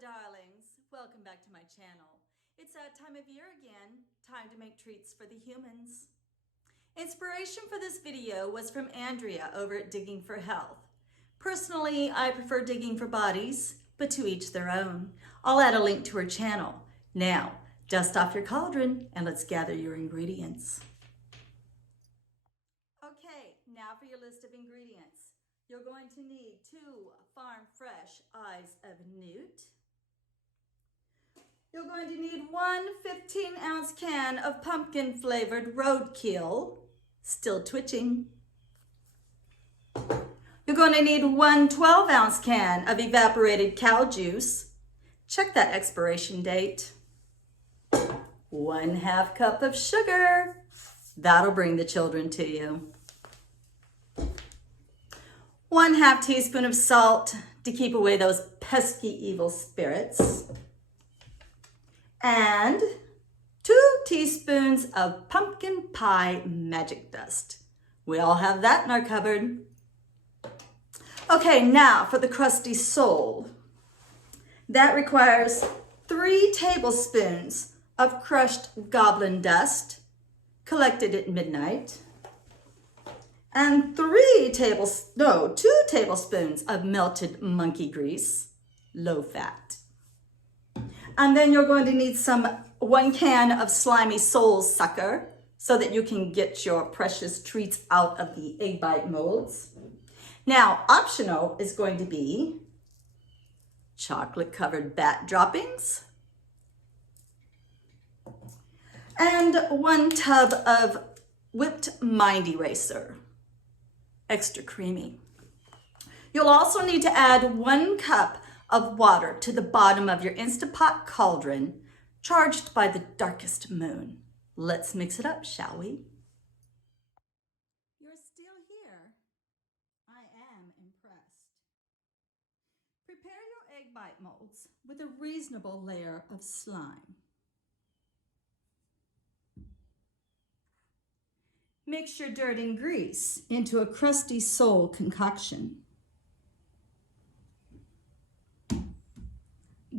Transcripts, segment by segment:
darlings, welcome back to my channel. It's that time of year again, time to make treats for the humans. Inspiration for this video was from Andrea over at Digging for Health. Personally, I prefer digging for bodies, but to each their own. I'll add a link to her channel. Now, dust off your cauldron and let's gather your ingredients. Okay, now for your list of ingredients. You're going to need 2 farm fresh eyes of newt. You're going to need 1 15-ounce can of pumpkin flavored roadkill, still twitching. You're going to need 1 12-ounce can of evaporated cow juice. Check that expiration date. 1/2 cup of sugar. That'll bring the children to you. 1/2 teaspoon of salt to keep away those pesky evil spirits. And 2 teaspoons of pumpkin pie magic dust. We all have that in our cupboard. Okay, now for the crusty soul. That requires 3 tablespoons of crushed goblin dust, collected at midnight, and 2 tablespoons of melted monkey grease, low fat. And then you're going to need 1 can of slimy soul sucker so that you can get your precious treats out of the egg bite molds. Now, optional is going to be chocolate covered bat droppings and 1 tub of whipped mind eraser, extra creamy. You'll also need to add 1 cup of water to the bottom of your Instant Pot cauldron, charged by the darkest moon. Let's mix it up, shall we? You're still here. I am impressed. Prepare your egg bite molds with a reasonable layer of slime. Mix your dirt and grease into a crusty soul concoction.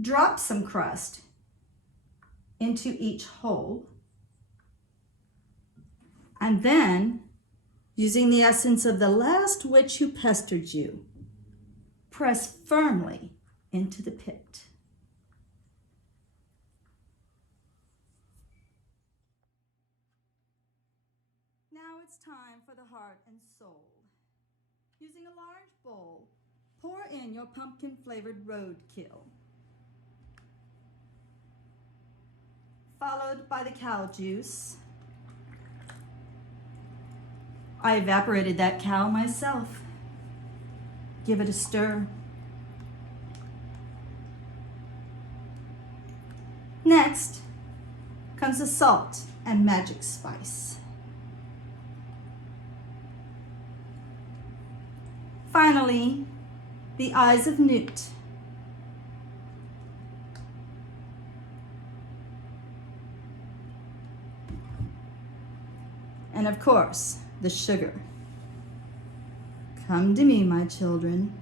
Drop some crust into each hole. And then, using the essence of the last witch who pestered you, press firmly into the pit. Now it's time for the heart and soul. Using a large bowl, pour in your pumpkin-flavored roadkill, followed by the cow juice. I evaporated that cow myself. Give it a stir. Next comes the salt and magic spice. Finally, the eyes of newt. And of course, the sugar. Come to me, my children.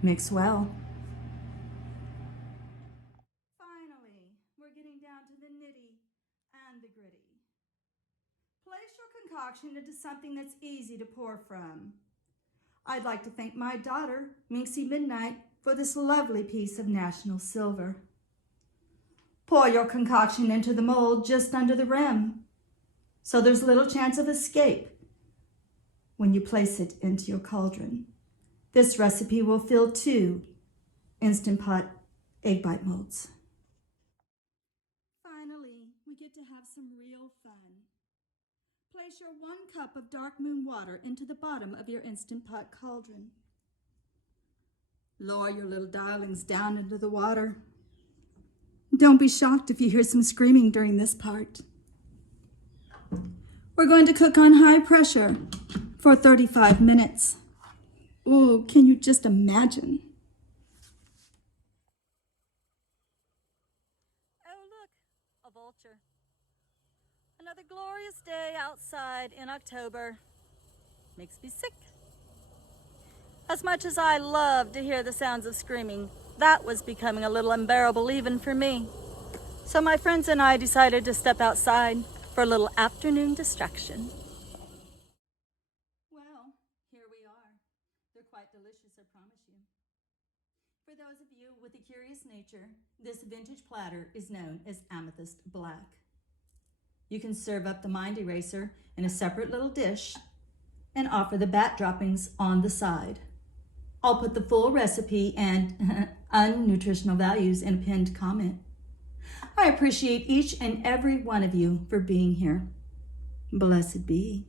Mix well. Finally, we're getting down to the nitty and the gritty. Place your concoction into something that's easy to pour from. I'd like to thank my daughter, Minxie Midnight, for this lovely piece of national silver. Pour your concoction into the mold just under the rim, so there's little chance of escape when you place it into your cauldron. This recipe will fill 2 Instant Pot egg bite molds. Finally, we get to have some real fun. Place your 1 cup of dark moon water into the bottom of your Instant Pot cauldron. Lower your little darlings down into the water. Don't be shocked if you hear some screaming during this part. We're going to cook on high pressure for 35 minutes. Ooh, can you just imagine? Oh, look, a vulture. Another glorious day outside in October. Makes me sick. As much as I loved to hear the sounds of screaming, that was becoming a little unbearable even for me. So my friends and I decided to step outside for a little afternoon distraction. Well, here we are. They're quite delicious, I promise you. For those of you with a curious nature, this vintage platter is known as amethyst black. You can serve up the mind eraser in a separate little dish and offer the bat droppings on the side. I'll put the full recipe and unnutritional values in a pinned comment. I appreciate each and every one of you for being here. Blessed be.